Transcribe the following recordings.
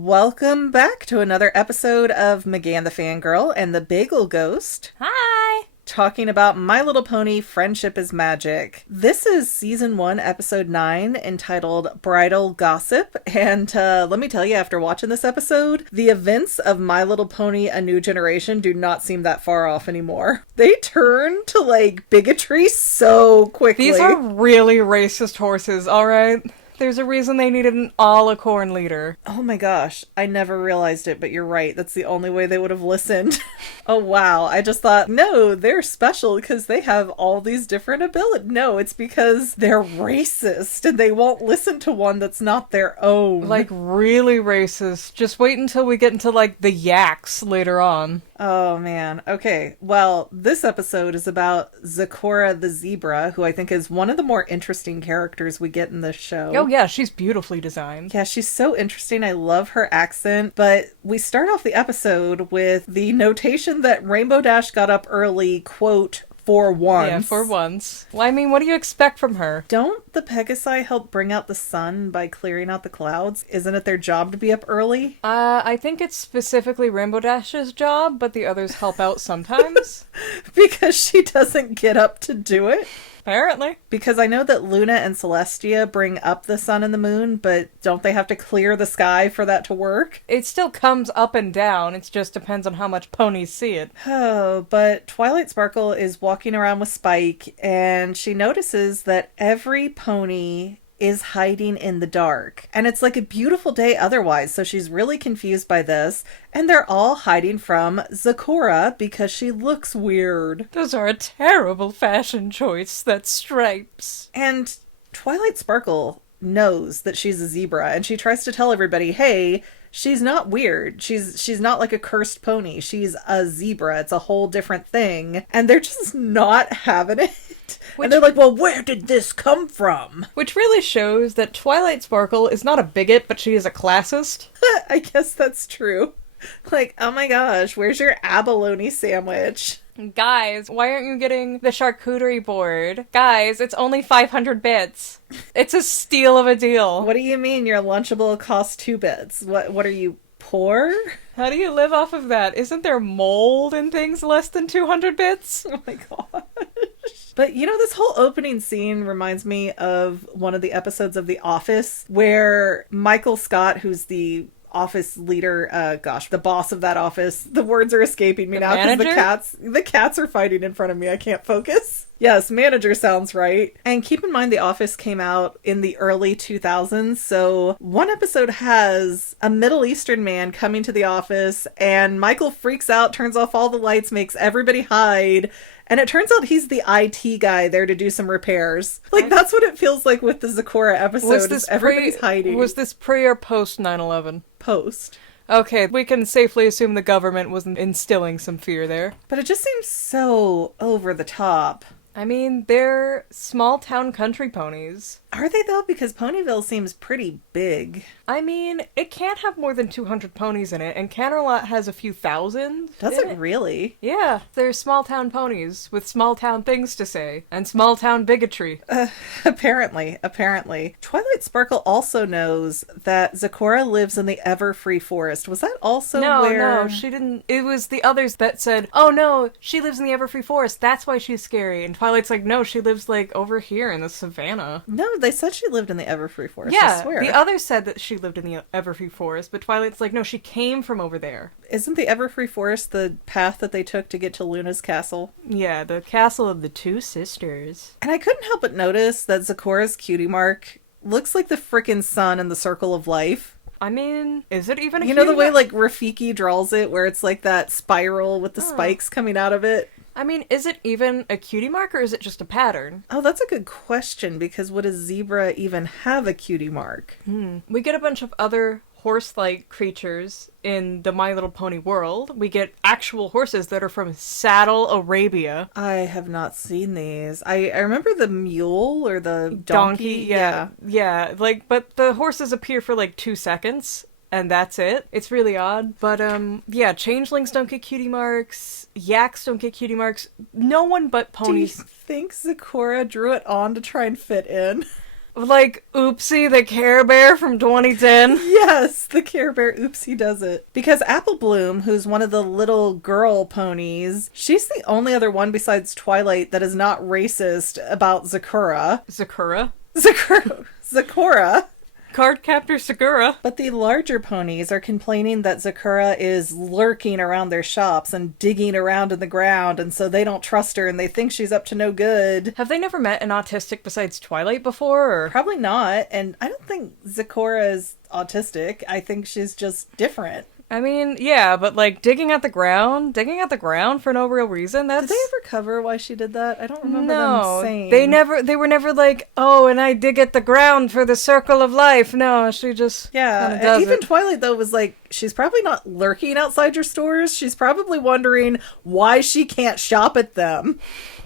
Welcome back to another episode of McGann the Fangirl and the Bagel Ghost. Hi! Talking about My Little Pony Friendship is Magic. This is Season 1, Episode 9, entitled Bridal Gossip. And let me tell you, after watching this episode, the events of My Little Pony A New Generation do not seem that far off anymore. They turn to, bigotry so quickly. These are really racist horses, alright? There's a reason they needed an a-la-corn leader. Oh my gosh, I never realized it, but you're right. That's the only way they would have listened. Oh wow, I just thought, no, they're special because they have all these different abilities. No, it's because they're racist and they won't listen to one that's not their own. Really racist. Just wait until we get into, the yaks later on. Oh man, okay. Well, this episode is about Zecora the zebra, who I think is one of the more interesting characters we get in this show. Oh yeah, she's beautifully designed. Yeah, she's so interesting. I love her accent. But we start off the episode with the notation that Rainbow Dash got up early, quote, for once. Yeah, for once. Well, I mean, what do you expect from her? Don't the Pegasi help bring out the sun by clearing out the clouds? Isn't it their job to be up early? I think it's specifically Rainbow Dash's job, but the others help out sometimes. Because she doesn't get up to do it? Apparently. Because I know that Luna and Celestia bring up the sun and the moon, but don't they have to clear the sky for that to work? It still comes up and down, it just depends on how much ponies see it. Oh, but Twilight Sparkle is walking around with Spike, and she notices that every pony is hiding in the dark. And it's like a beautiful day otherwise, so she's really confused by this. And they're all hiding from Zecora because she looks weird. Those are a terrible fashion choice, that stripes. And Twilight Sparkle knows that she's a zebra, and she tries to tell everybody, hey, she's not weird. She's not like a cursed pony. She's a zebra. It's a whole different thing. And they're just not having it. And they're like, well, where did this come from? Which really shows that Twilight Sparkle is not a bigot, but she is a classist. I guess that's true. Oh my gosh, where's your abalone sandwich? Guys, why aren't you getting the charcuterie board? Guys, it's only 500 bits. It's a steal of a deal. What do you mean your Lunchable costs 2 bits? What are you, poor? How do you live off of that? Isn't there mold in things less than 200 bits? Oh my gosh. But this whole opening scene reminds me of one of the episodes of The Office where Michael Scott, who's the office leader, the boss of that office, the words are escaping me now because the cats are fighting in front of me. I can't focus. Yes, manager sounds right. And keep in mind, The Office came out in the early 2000s, so one episode has a Middle Eastern man coming to the office, and Michael freaks out, turns off all the lights, makes everybody hide, and it turns out he's the IT guy there to do some repairs. That's what it feels like with the Zecora episode, everybody's hiding. Was this pre or post 9/11? Post. Okay, we can safely assume the government was instilling some fear there. But it just seems so over the top. I mean, they're small-town country ponies. Are they, though? Because Ponyville seems pretty big. I mean, it can't have more than 200 ponies in it, and Canterlot has a few thousand. Does it really? Yeah, they're small-town ponies with small-town things to say, and small-town bigotry. Apparently. Twilight Sparkle also knows that Zecora lives in the Everfree Forest. Was that also No, she didn't. It was the others that said, oh no, she lives in the Everfree Forest, that's why she's scary. And Twilight's like, no, she lives, over here in the savannah. No, they said she lived in the Everfree Forest, yeah, I swear. The others said that she lived in the Everfree Forest, but Twilight's like, no, she came from over there. Isn't the Everfree Forest the path that they took to get to Luna's castle? Yeah, the castle of the two sisters. And I couldn't help but notice that Zecora's cutie mark looks like the frickin' sun in the circle of life. I mean, is it even a You know the way, Rafiki draws it, where it's that spiral with the spikes coming out of it? I mean, is it even a cutie mark, or is it just a pattern? Oh, that's a good question, because would a zebra even have a cutie mark? We get a bunch of other horse-like creatures in the My Little Pony world. We get actual horses that are from Saddle Arabia. I have not seen these. I remember the mule or the donkey. Yeah, but the horses appear for 2 seconds. And that's it. It's really odd. But, changelings don't get cutie marks. Yaks don't get cutie marks. No one but ponies. Do you think Zecora drew it on to try and fit in? Like Oopsie the Care Bear from 2010. Yes, the Care Bear Oopsie does it. Because Apple Bloom, who's one of the little girl ponies, she's the only other one besides Twilight that is not racist about Zecora. Zecora? Zecora. Cardcaptor Segura. But the larger ponies are complaining that Zecora is lurking around their shops and digging around in the ground, and so they don't trust her and they think she's up to no good. Have they never met an autistic besides Twilight before? Or? Probably not, and I don't think Zecora is autistic. I think she's just different. I mean, yeah, but like digging at the ground for no real reason, that's... Did they ever cover why she did that? I don't remember them saying. They were never like, oh, and I dig at the ground for the circle of life. No, she just Yeah, even Twilight, though, was like, she's probably not lurking outside your stores. She's probably wondering why she can't shop at them.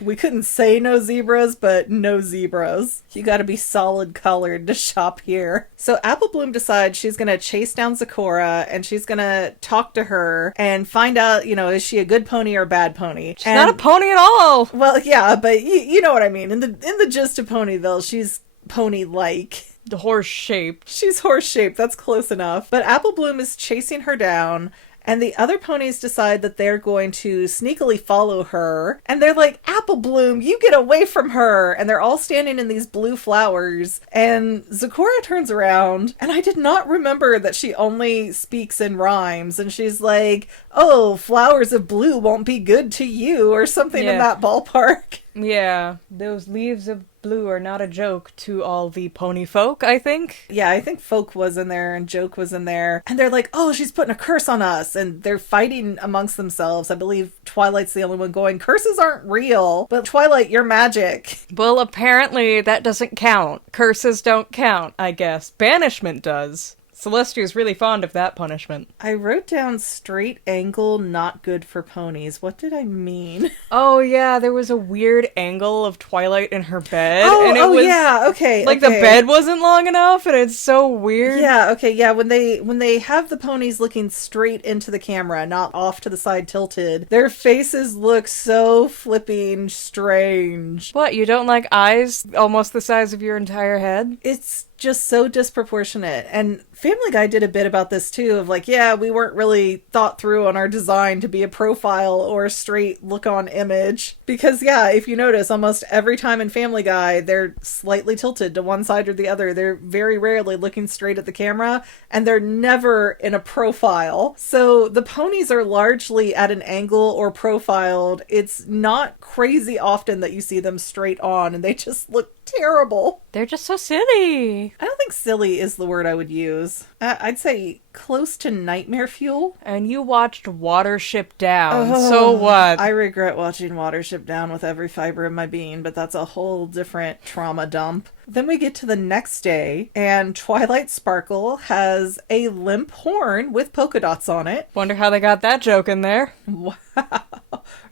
We couldn't say no zebras, but no zebras. You gotta be solid colored to shop here. So Apple Bloom decides she's gonna chase down Zecora and she's gonna talk to her and find out, is she a good pony or a bad pony? She's not a pony at all! Well, yeah, but you know what I mean. In the gist of Ponyville, she's pony-like. Horse-shaped. She's horse-shaped, that's close enough. But Apple Bloom is chasing her down, and the other ponies decide that they're going to sneakily follow her. And they're like, Apple Bloom, you get away from her! And they're all standing in these blue flowers. And Zecora turns around, and I did not remember that she only speaks in rhymes. And she's like, oh, flowers of blue won't be good to you, or something in that ballpark. Yeah, those leaves of blue are not a joke to all the pony folk, I think. Yeah, I think folk was in there and joke was in there. And they're like, oh, she's putting a curse on us. And they're fighting amongst themselves. I believe Twilight's the only one going, curses aren't real. But Twilight, you're magic. Well, apparently that doesn't count. Curses don't count, I guess. Banishment does. Celestia's really fond of that punishment. I wrote down straight angle, not good for ponies. What did I mean? Oh, yeah, there was a weird angle of Twilight in her bed. Oh, and it was, yeah, okay. Like, the bed wasn't long enough, and it's so weird. Yeah, okay, yeah, when they have the ponies looking straight into the camera, not off to the side tilted, their faces look so flipping strange. What, you don't like eyes almost the size of your entire head? It's just so disproportionate. And Family Guy did a bit about this too, of like, yeah, we weren't really thought through on our design to be a profile or a straight look-on image. Because yeah, if you notice, almost every time in Family Guy, they're slightly tilted to one side or the other. They're very rarely looking straight at the camera, and they're never in a profile. So the ponies are largely at an angle or profiled. It's not crazy often that you see them straight on, and they just look terrible. They're just so silly. I don't think silly is the word I would use. I'd say close to nightmare fuel. And you watched Watership Down, so what? I regret watching Watership Down with every fiber of my being, but that's a whole different trauma dump. Then we get to the next day, and Twilight Sparkle has a limp horn with polka dots on it. Wonder how they got that joke in there. Wow.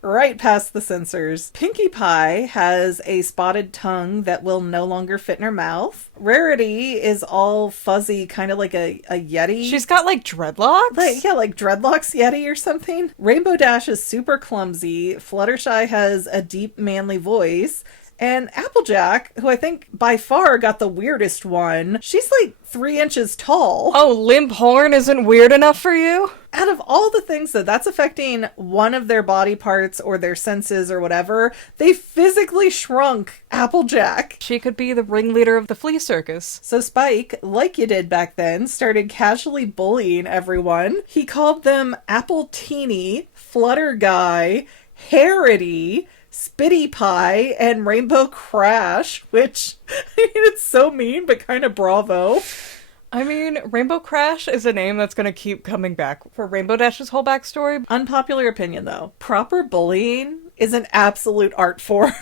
Right past the censors. Pinkie Pie has a spotted tongue that will no longer fit in her mouth. Rarity is all fuzzy, kind of like a Yeti. She's got like dreadlocks? Like dreadlocks Yeti or something. Rainbow Dash is super clumsy. Fluttershy has a deep manly voice. And Applejack, who I think by far got the weirdest one, she's like 3 inches tall. Oh, limp horn isn't weird enough for you? Out of all the things that's affecting one of their body parts or their senses or whatever, they physically shrunk Applejack. She could be the ringleader of the flea circus. So Spike, like you did back then, started casually bullying everyone. He called them Apple Teeny, Flutter Guy, Harity, Spitty Pie, and Rainbow Crash, which, I mean, it's so mean, but kind of bravo. I mean, Rainbow Crash is a name that's going to keep coming back for Rainbow Dash's whole backstory. Unpopular opinion, though. Proper bullying is an absolute art form.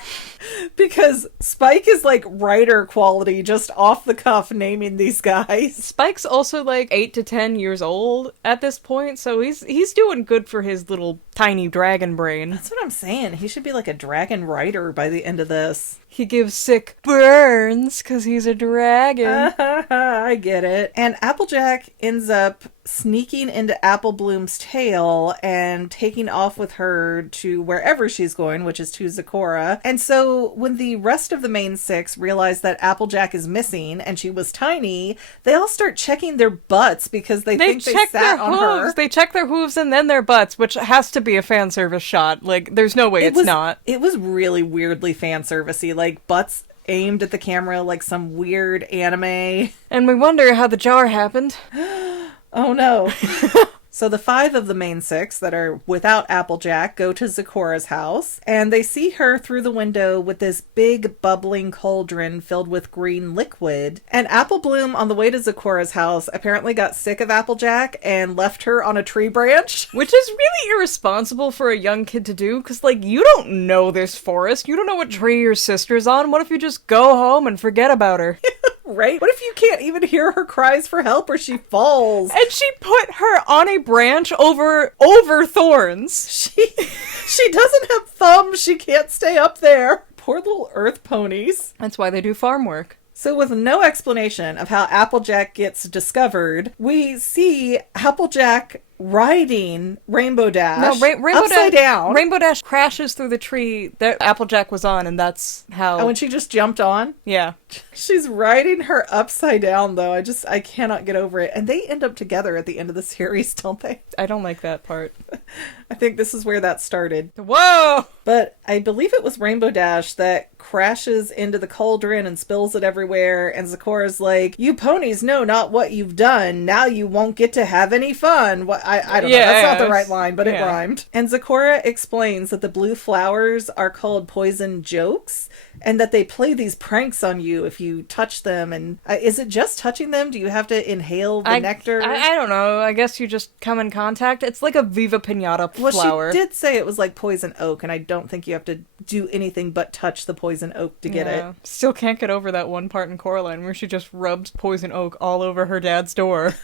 Because Spike is like writer quality, just off the cuff naming these guys. Spike's also like 8 to 10 years old at this point, so he's doing good for his little tiny dragon brain. That's what I'm saying. He should be like a dragon rider by the end of this. He gives sick burns because he's a dragon. I get it. And Applejack ends up sneaking into Apple Bloom's tail and taking off with her to wherever she's going, which is to Zecora. And so when the rest of the main six realize that Applejack is missing and she was tiny, they all start checking their butts because they think they sat on her. They check their hooves and then their butts, which has to be a fan service shot. Like, there's no way it's not. It was really weirdly fan servicey, like butts aimed at the camera like some weird anime. And we wonder how the jar happened. Oh no. So the 5 of the main 6 that are without Applejack go to Zecora's house, and they see her through the window with this big bubbling cauldron filled with green liquid. And Apple Bloom, on the way to Zecora's house, apparently got sick of Applejack and left her on a tree branch. Which is really irresponsible for a young kid to do, because, like, you don't know this forest. You don't know what tree your sister's on. What if you just go home and forget about her? Right? What if you can't even hear her cries for help or she falls? And she put her on a branch over thorns. She doesn't have thumbs. She can't stay up there. Poor little earth ponies. That's why they do farm work. So with no explanation of how Applejack gets discovered, we see Applejack riding Rainbow Dash upside down. Rainbow Dash crashes through the tree that Applejack was on, and that's how... Oh, and she just jumped on? Yeah. She's riding her upside down, though. I cannot get over it. And they end up together at the end of the series, don't they? I don't like that part. I think this is where that started. Whoa! But I believe it was Rainbow Dash that crashes into the cauldron and spills it everywhere, and Zecora's like, "You ponies know not what you've done. Now you won't get to have any fun." I don't know. That's not the right line, but it rhymed. And Zecora explains that the blue flowers are called poison jokes, and that they play these pranks on you if you touch them. And is it just touching them? Do you have to inhale the nectar? I don't know. I guess you just come in contact. It's like a Viva Pinata flower. Well, she did say it was like poison oak, and I don't think you have to do anything but touch the poison oak to get it. Still can't get over that one part in Coraline where she just rubs poison oak all over her dad's door.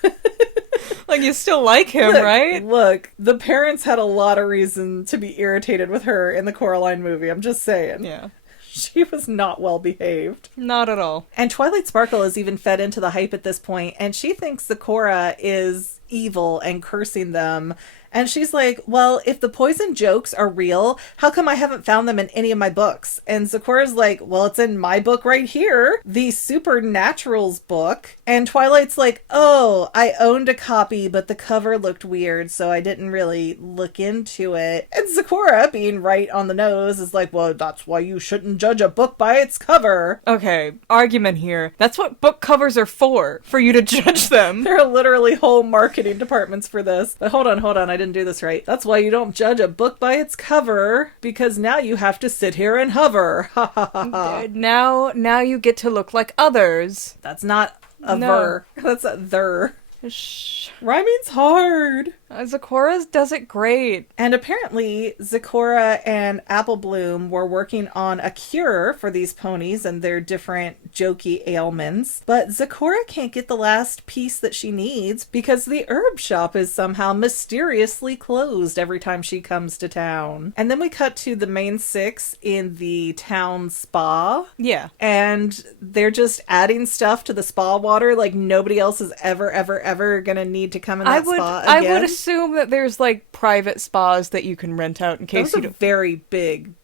Like, you still like him, right? Look, the parents had a lot of reason to be irritated with her in the Coraline movie. I'm just saying. Yeah. She was not well behaved. Not at all. And Twilight Sparkle is even fed into the hype at this point, and she thinks Zecora is evil and cursing them. And she's like, well, if the poison jokes are real, how come I haven't found them in any of my books? And Zecora's like, well, it's in my book right here, the Supernaturals book. And Twilight's like, oh, I owned a copy, but the cover looked weird, so I didn't really look into it. And Zecora, being right on the nose, is like, well, that's why you shouldn't judge a book by its cover. Okay, argument here. That's what book covers are for you to judge them. There are literally whole marketing departments for this. But hold on, I didn't do this right. That's why you don't judge a book by its cover, because now you have to sit here and hover. Ha ha ha ha. Now you get to look like others. That's not a ver. That's a ther. Shh. Rhyming's hard. Zecora's does it great. And apparently, Zecora and Apple Bloom were working on a cure for these ponies and their different jokey ailments. But Zecora can't get the last piece that she needs because the herb shop is somehow mysteriously closed every time she comes to town. And then we cut to the main 6 in the town spa. Yeah. And they're just adding stuff to the spa water like nobody else is ever gonna need to come in that spa again. I would assume that there's like private spas that you can rent out in case you don't. Very big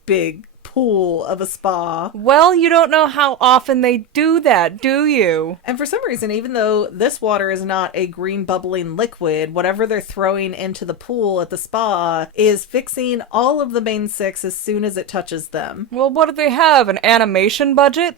pool of a spa. Well, you don't know how often they do that, do you? And for some reason, even though this water is not a green bubbling liquid, whatever they're throwing into the pool at the spa is fixing all of the main 6 as soon as it touches them. Well, what do they have? An animation budget?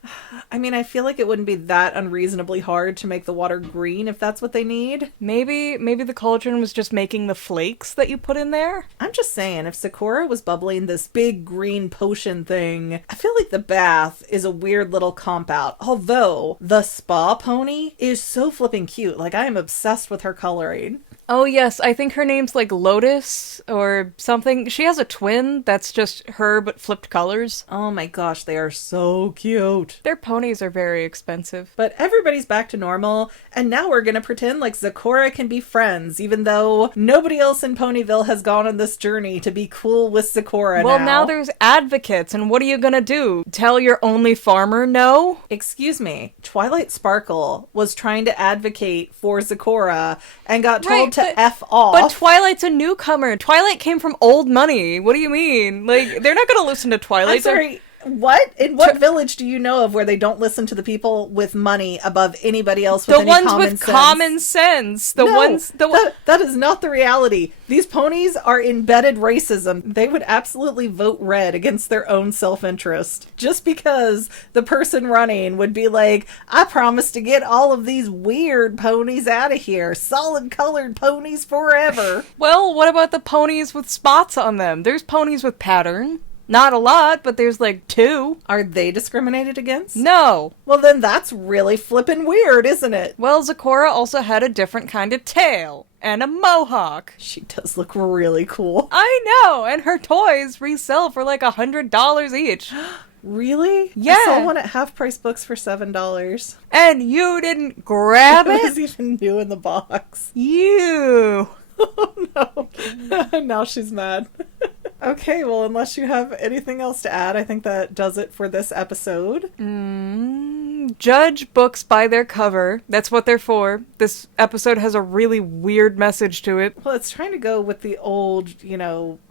I mean, I feel like it wouldn't be that unreasonably hard to make the water green if that's what they need. Maybe the cauldron was just making the flakes that you put in there? I'm just saying, if Zecora was bubbling this big green potion thing, I feel like the bath is a weird little comp out. Although the spa pony is so flipping cute. Like, I am obsessed with her coloring. Oh yes, I think her name's like Lotus or something. She has a twin that's just her but flipped colors. Oh my gosh, they are so cute. Their ponies are very expensive. But everybody's back to normal, and now we're gonna pretend like Zecora can be friends, even though nobody else in Ponyville has gone on this journey to be cool with Zecora Well, now there's advocates, and what are you gonna do? Tell your only farmer no? Excuse me, Twilight Sparkle was trying to advocate for Zecora and got told to F off. But Twilight's a newcomer. Twilight came from old money. What do you mean? Like, they're not gonna listen to Twilight. I'm sorry, what? In what village do you know of where they don't listen to the people with money above anybody else with any common sense? The ones with common sense. That is not the reality. These ponies are embedded racism. They would absolutely vote red against their own self-interest. Just because the person running would be like, I promise to get all of these weird ponies out of here. Solid colored ponies forever. Well, what about the ponies with spots on them? There's ponies with pattern. Not a lot, but there's like 2. Are they discriminated against? No. Well, then that's really flippin' weird, isn't it? Well, Zecora also had a different kind of tail. And a mohawk. She does look really cool. I know, and her toys resell for like $100 each. Really? Yeah. I saw one at Half Price Books for $7. And you didn't grab it? It was even new in the box. You. Oh no. Now she's mad. Okay, well, unless you have anything else to add, I think that does it for this episode. Judge books by their cover. That's what they're for. This episode has a really weird message to it. Well, it's trying to go with the old,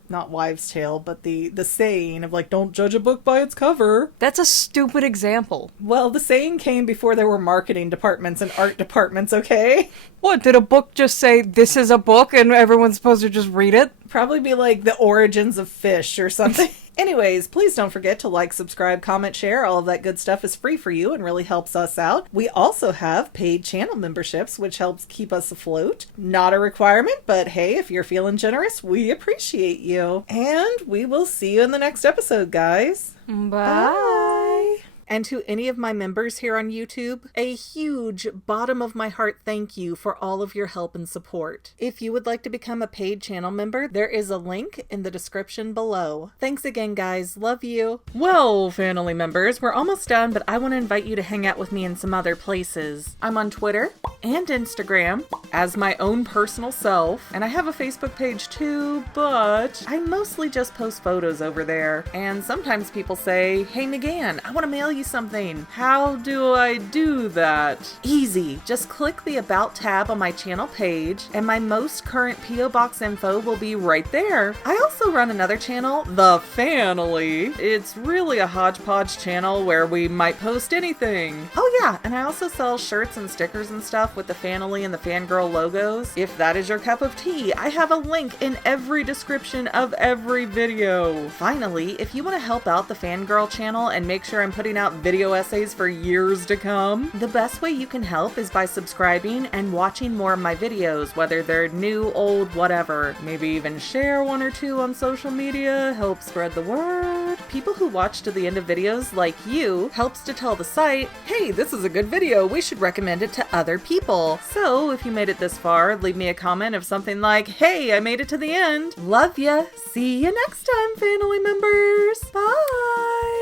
not wives' tale, but the saying of like, don't judge a book by its cover. That's a stupid example. Well, the saying came before there were marketing departments and art departments, okay? What, did a book just say, this is a book, and everyone's supposed to just read it? Probably be like the origins of fish or something. Anyways, please don't forget to like, subscribe, comment, share. All of that good stuff is free for you and really helps us out. We also have paid channel memberships, which helps keep us afloat. Not a requirement, but hey, if you're feeling generous, we appreciate you. And we will see you in the next episode, guys. Bye. And to any of my members here on YouTube, a huge bottom of my heart thank you for all of your help and support. If you would like to become a paid channel member, there is a link in the description below. Thanks again, guys. Love you. Well, family members, we're almost done, but I want to invite you to hang out with me in some other places. I'm on Twitter and Instagram as my own personal self, and I have a Facebook page too, but I mostly just post photos over there. And sometimes people say, hey, McGann, I want to mail you something. How do I do that? Easy. Just click the About tab on my channel page, and my most current P.O. Box info will be right there. I also run another channel, The Family. It's really a hodgepodge channel where we might post anything. Oh yeah, and I also sell shirts and stickers and stuff with the Family and the Fangirl logos. If that is your cup of tea, I have a link in every description of every video. Finally, if you want to help out the Fangirl channel and make sure I'm putting out video essays for years to come, the best way you can help is by subscribing and watching more of my videos, whether they're new, old, whatever. Maybe even share 1 or 2 on social media, help spread the word. People who watch to the end of videos, like you, helps to tell the site, hey, this is a good video, we should recommend it to other people. So if you made it this far, leave me a comment of something like, hey, I made it to the end. Love ya. See you next time, family members. Bye.